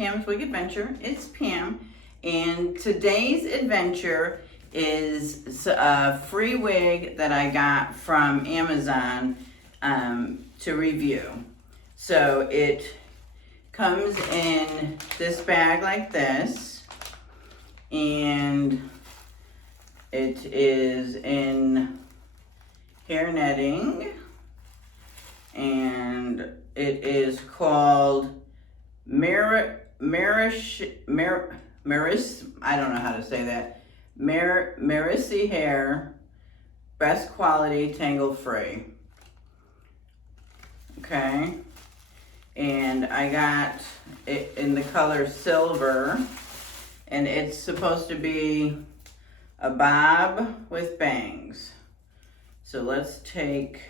Pam's Wig Adventure. It's Pam, and today's adventure is a free wig that I got from Amazon to review. So it comes in this bag like this, and it is in hair netting, and it is called Maris, I don't know how to say that. Marisi Hair, best quality, tangle free. Okay, and I got it in the color silver, and it's supposed to be a bob with bangs. So let's take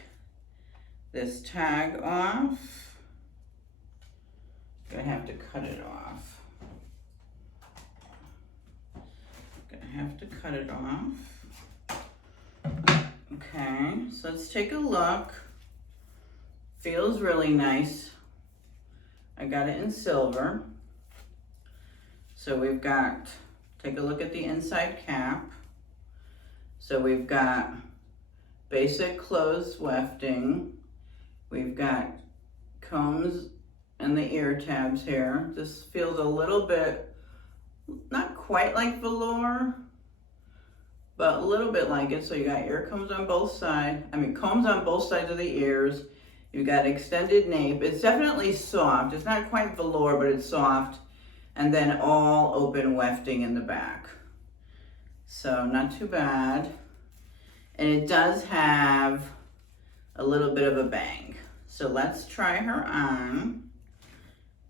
this tag off. Gonna have to cut it off. Okay, so let's take a look. Feels really nice. I got it in silver. So we've got, take a look at the inside cap. So we've got basic closed wefting. We've got combs and the ear tabs here. This feels a little bit, not quite like velour, but a little bit like it. So you got ear combs on both sides. Combs on both sides of the ears. You've got extended nape. It's definitely soft. It's not quite velour, but it's soft. And then all open wefting in the back. So not too bad. And it does have a little bit of a bang. So let's try her on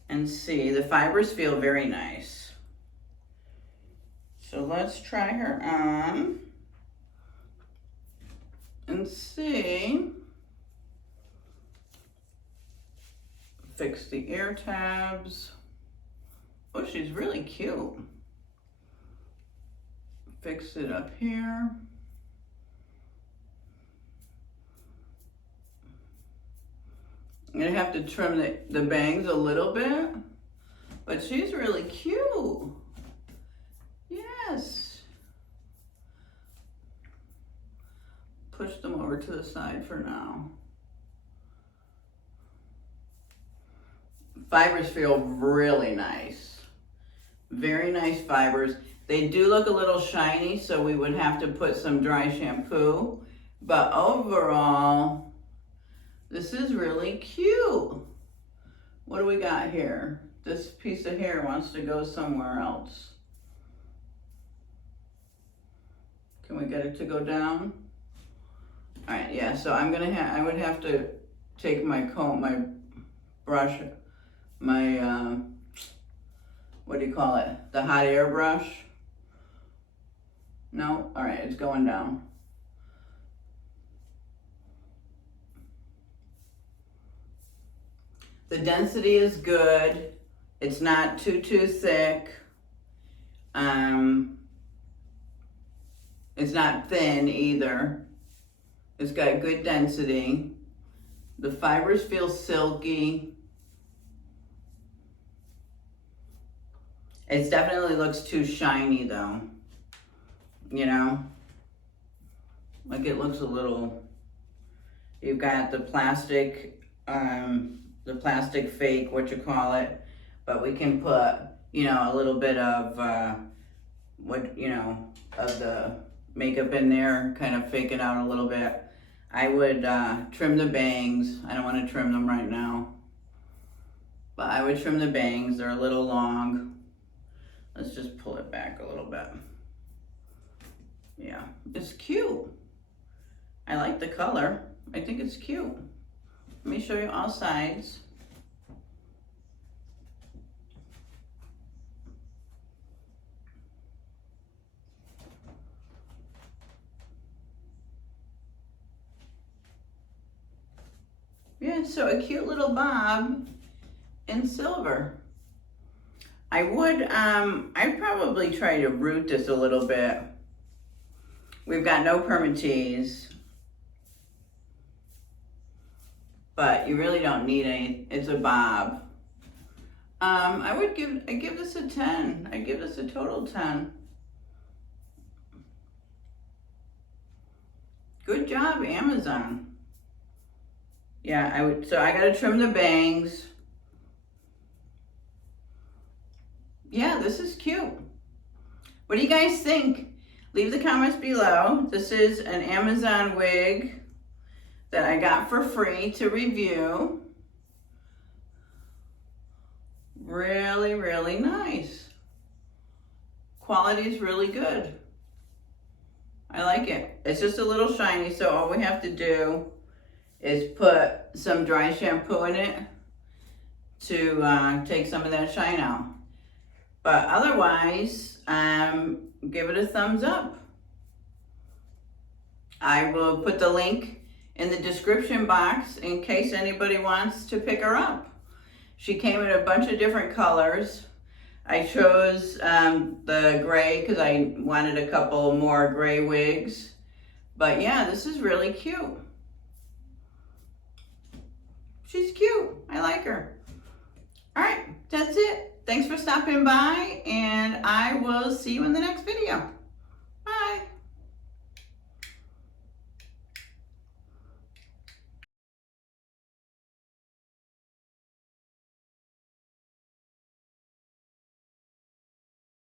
and see. The fibers feel very nice. So let's try her on and see. Fix the ear tabs. Oh, she's really cute. Fix it up here. I'm gonna have to trim the bangs a little bit, but she's really cute. Yes. Push them over to the side for now. Fibers feel really nice. Very nice fibers. They do look a little shiny, so we would have to put some dry shampoo, but overall, this is really cute. What do we got here? This piece of hair wants to go somewhere else. Can we get it to go down? All right, yeah, so I would have to take my comb, my brush, my, what do you call it? The hot air brush? No? All right, it's going down. The density is good. It's not too thick. It's not thin either. It's got good density. The fibers feel silky. It definitely looks too shiny though. You know? Like it looks a little, you've got the plastic fake, what you call it, but we can put, you know, a little bit of, of the makeup in there, kind of fake it out a little bit. I would trim the bangs. I don't want to trim them right now, but I would trim the bangs. They're a little long. Let's just pull it back a little bit. Yeah, it's cute. I like the color. I think it's cute. Let me show you all sides. Yeah, so a cute little bob in silver. I'd probably try to root this a little bit. We've got no permatease, but you really don't need any. It's a bob. I give this a 10. I give this a total 10. Good job, Amazon. Yeah, so I gotta trim the bangs. Yeah, this is cute. What do you guys think? Leave the comments below. This is an Amazon wig that I got for free to review. Really, really nice. Quality is really good. I like it. It's just a little shiny, so all we have to do is put some dry shampoo in it to take some of that shine out. But otherwise, give it a thumbs up. I will put the link in the description box in case anybody wants to pick her up. She came in a bunch of different colors. I chose the gray because I wanted a couple more gray wigs. But yeah, this is really cute. She's cute. I like her. All right, that's it. Thanks for stopping by, and I will see you in the next video.